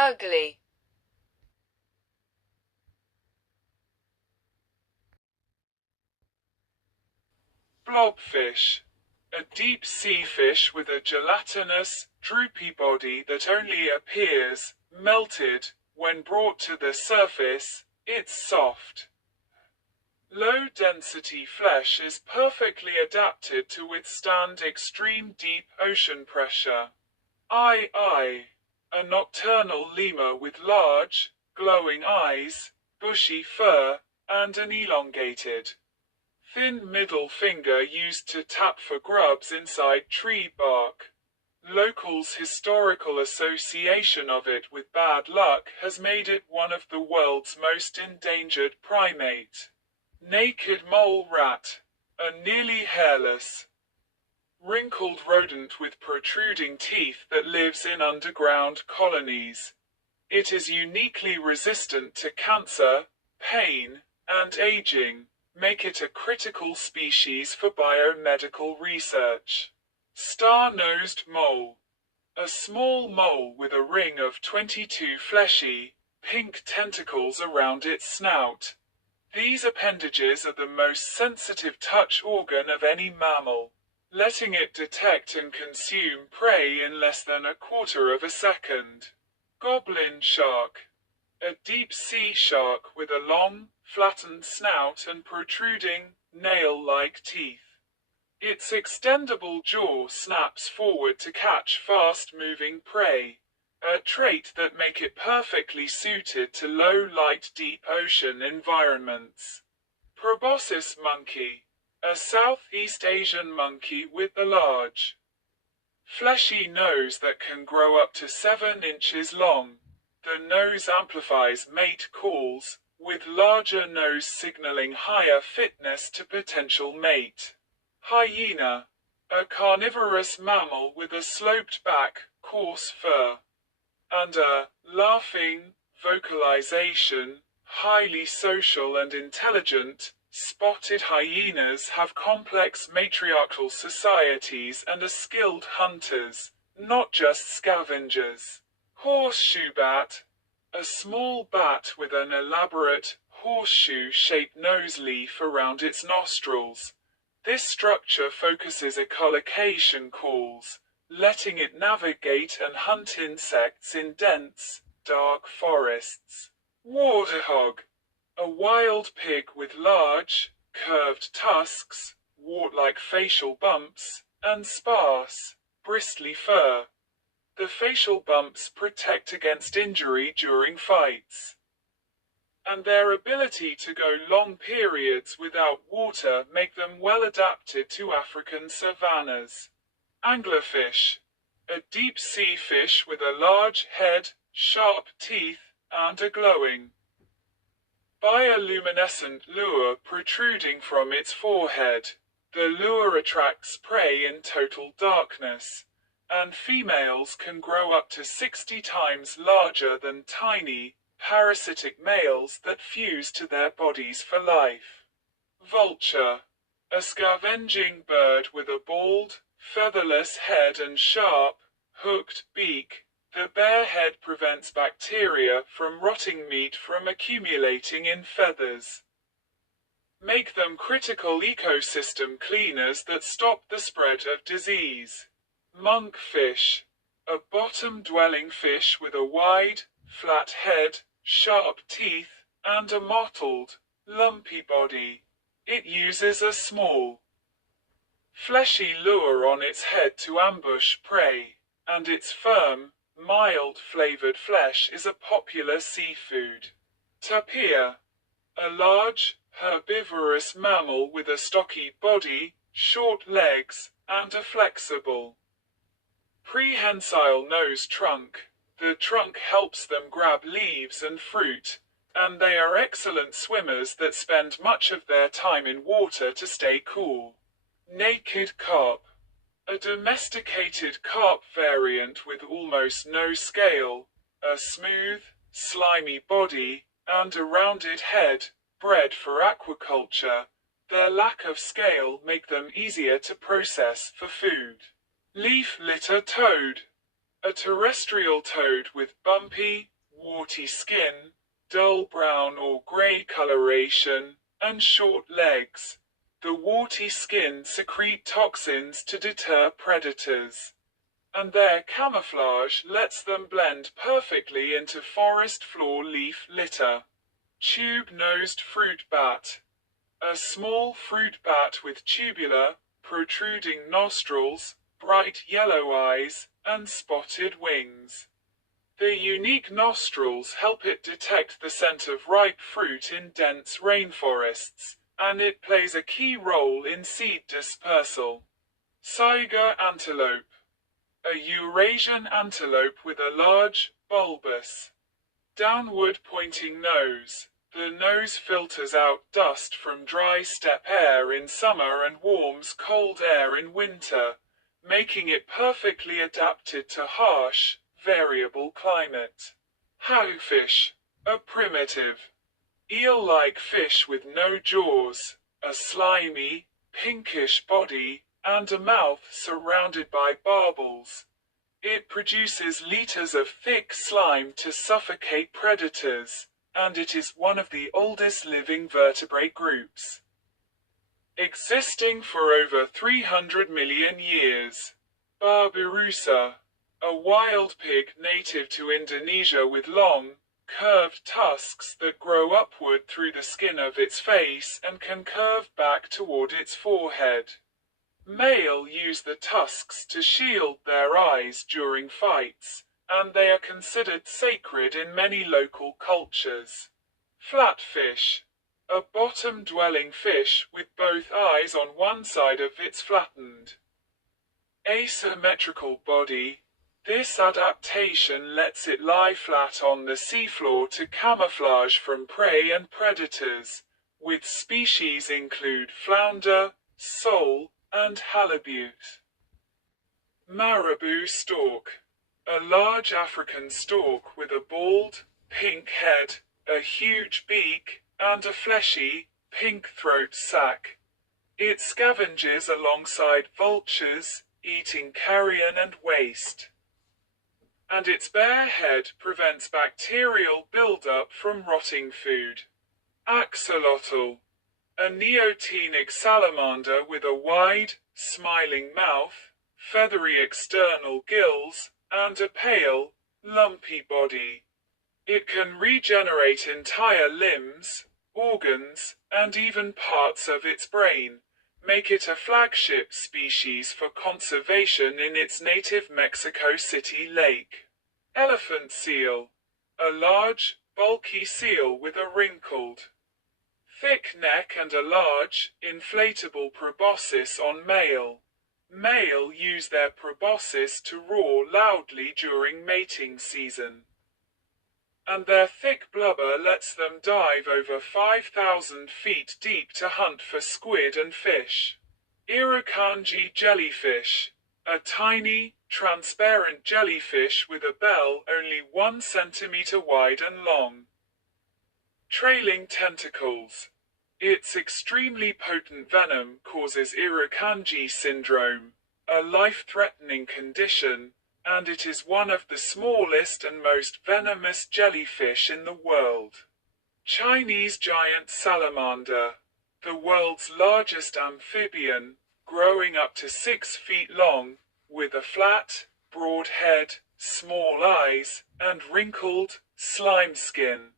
ugly, blobfish, a deep-sea fish with a gelatinous, droopy body that only appears melted when brought to the surface. It's soft, low-density flesh is perfectly adapted to withstand extreme deep ocean pressure. A nocturnal lemur with large, glowing eyes, bushy fur, and an elongated, thin middle finger used to tap for grubs inside tree bark. Locals' historical association of it with bad luck has made it one of the world's most endangered primate. Naked mole rat, a nearly hairless, wrinkled rodent with protruding teeth that lives in underground colonies. It is uniquely resistant to cancer, pain, and aging, make it a critical species for biomedical research. Star-nosed mole, a small mole with a ring of 22 fleshy, pink tentacles around its snout. These appendages are the most sensitive touch organ of any mammal, letting it detect and consume prey in less than a quarter of a second. Goblin shark, a deep-sea shark with a long, flattened snout and protruding, nail-like teeth. Its extendable jaw snaps forward to catch fast-moving prey, a trait that make it perfectly suited to low-light deep ocean environments. Proboscis monkey, a Southeast Asian monkey with a large, fleshy nose that can grow up to 7 inches long. The nose amplifies mate calls, with larger nose signaling higher fitness to potential mate. Hyena, a carnivorous mammal with a sloped back, coarse fur, and a laughing vocalization, highly social and intelligent. Spotted hyenas have complex matriarchal societies and are skilled hunters, not just scavengers. Horseshoe bat, a small bat with an elaborate, horseshoe-shaped nose leaf around its nostrils. This structure focuses echolocation calls, letting it navigate and hunt insects in dense, dark forests. Warthog, a wild pig with large, curved tusks, wart-like facial bumps, and sparse, bristly fur. The facial bumps protect against injury during fights, and their ability to go long periods without water make them well adapted to African savannas. Anglerfish, a deep-sea fish with a large head, sharp teeth, and a glowing, bioluminescent lure protruding from its forehead. The lure attracts prey in total darkness, and females can grow up to 60 times larger than tiny, parasitic males that fuse to their bodies for life. Vulture, a scavenging bird with a bald, featherless head and sharp, hooked beak. The bare head prevents bacteria from rotting meat from accumulating in feathers. Make them critical ecosystem cleaners that stop the spread of disease. Monkfish, a bottom-dwelling fish with a wide, flat head, sharp teeth, and a mottled, lumpy body. It uses a small, fleshy lure on its head to ambush prey, and its firm, mild-flavored flesh is a popular seafood. Tapir, a large, herbivorous mammal with a stocky body, short legs, and a flexible, prehensile nose trunk. The trunk helps them grab leaves and fruit, and they are excellent swimmers that spend much of their time in water to stay cool. Naked carp, a domesticated carp variant with almost no scale, a smooth, slimy body, and a rounded head, bred for aquaculture. Their lack of scale make them easier to process for food. Leaf litter toad, A terrestrial toad with bumpy, warty skin, dull brown or grey coloration, and short legs. The warty skin secrete toxins to deter predators, and their camouflage lets them blend perfectly into forest floor leaf litter. Tube-nosed fruit bat. A small fruit bat with tubular, protruding nostrils, bright yellow eyes, and spotted wings. The unique nostrils help it detect the scent of ripe fruit in dense rainforests, and it plays a key role in seed dispersal. Saiga antelope. A Eurasian antelope with a large, bulbous, downward-pointing nose. The nose filters out dust from dry steppe air in summer and warms cold air in winter, making it perfectly adapted to harsh, variable climate. Hagfish. A primitive, eel-like fish with no jaws, a slimy, pinkish body, and a mouth surrounded by barbels. It produces liters of thick slime to suffocate predators, and it is one of the oldest living vertebrate groups, existing for over 300 million years. Barbaroussa. A wild pig native to Indonesia with long, curved tusks that grow upward through the skin of its face and can curve back toward its forehead. Male use the tusks to shield their eyes during fights, and they are considered sacred in many local cultures. Flatfish. A bottom-dwelling fish with both eyes on one side of its flattened, asymmetrical body. This adaptation lets it lie flat on the seafloor to camouflage from prey and predators, with species include flounder, sole, and halibut. Marabou stork. A large African stork with a bald, pink head, a huge beak, and a fleshy, pink throat sac. It scavenges alongside vultures, eating carrion and waste, and its bare head prevents bacterial buildup from rotting food. Axolotl. A neotenic salamander with a wide, smiling mouth, feathery external gills, and a pale, lumpy body. It can regenerate entire limbs, organs, and even parts of its brain, make it a flagship species for conservation in its native Mexico City lake. Elephant seal. A large, bulky seal with a wrinkled, thick neck and a large, inflatable proboscis on male. Male use their proboscis to roar loudly during mating season, and their thick blubber lets them dive over 5,000 feet deep to hunt for squid and fish. Irukandji jellyfish. A tiny, transparent jellyfish with a bell only 1 centimeter wide and long. Trailing tentacles. Its extremely potent venom causes Irukandji syndrome, a life-threatening condition, and it is one of the smallest and most venomous jellyfish in the world. Chinese giant salamander. The world's largest amphibian, growing up to 6 feet long, with a flat, broad head, small eyes, and wrinkled, slime skin.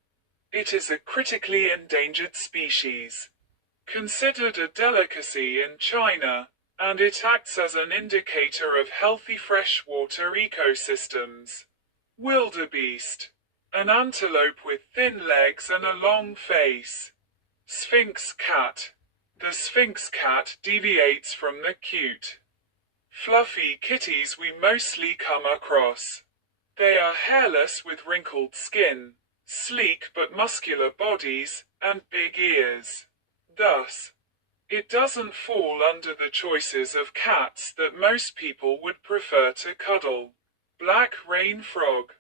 It is a critically endangered species, considered a delicacy in China, and it acts as an indicator of healthy freshwater ecosystems. Wildebeest. An antelope with thin legs and a long face. Sphinx cat. The sphinx cat deviates from the cute, fluffy kitties we mostly come across. They are hairless with wrinkled skin, sleek but muscular bodies, and big ears. Thus, it doesn't fall under the choices of cats that most people would prefer to cuddle. Black rain frog.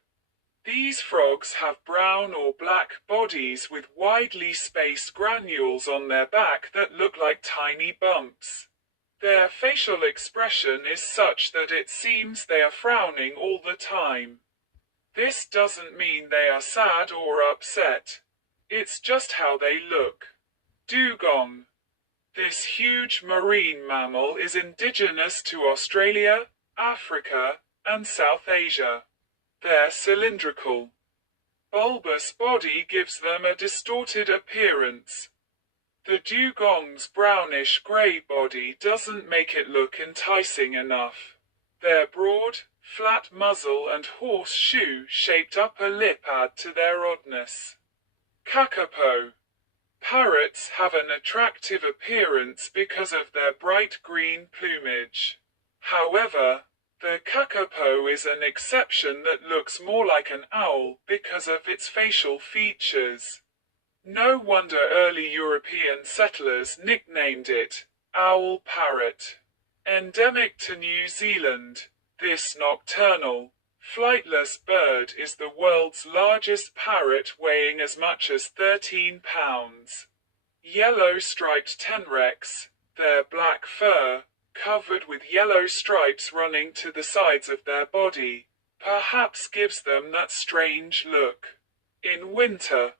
These frogs have brown or black bodies with widely spaced granules on their back that look like tiny bumps. Their facial expression is such that it seems they are frowning all the time. This doesn't mean they are sad or upset. It's just how they look. Dugong. This huge marine mammal is indigenous to Australia, Africa, and South Asia. Their cylindrical, bulbous body gives them a distorted appearance. The dugong's brownish-grey body doesn't make it look enticing enough. Their broad, flat muzzle and horseshoe-shaped upper lip add to their oddness. Kakapo. Parrots have an attractive appearance because of their bright green plumage. However, the kakapo is an exception that looks more like an owl because of its facial features. No wonder early European settlers nicknamed it owl parrot. Endemic to New Zealand, this nocturnal, flightless bird is the world's largest parrot, weighing as much as 13 pounds. Yellow-striped tenrecs, their black fur, covered with yellow stripes running to the sides of their body, perhaps gives them that strange look. In winter,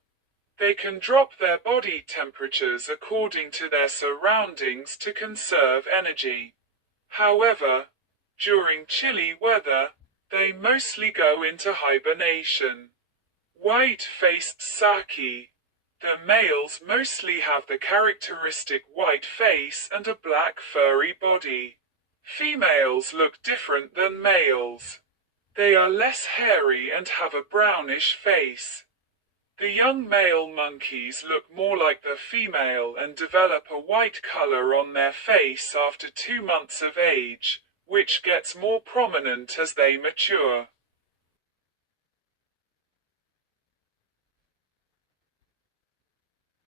they can drop their body temperatures according to their surroundings to conserve energy. However, during chilly weather, they mostly go into hibernation. White-faced saki. The males mostly have the characteristic white face and a black furry body. Females look different than males. They are less hairy and have a brownish face. The young male monkeys look more like the female and develop a white color on their face after 2 months of age, which gets more prominent as they mature.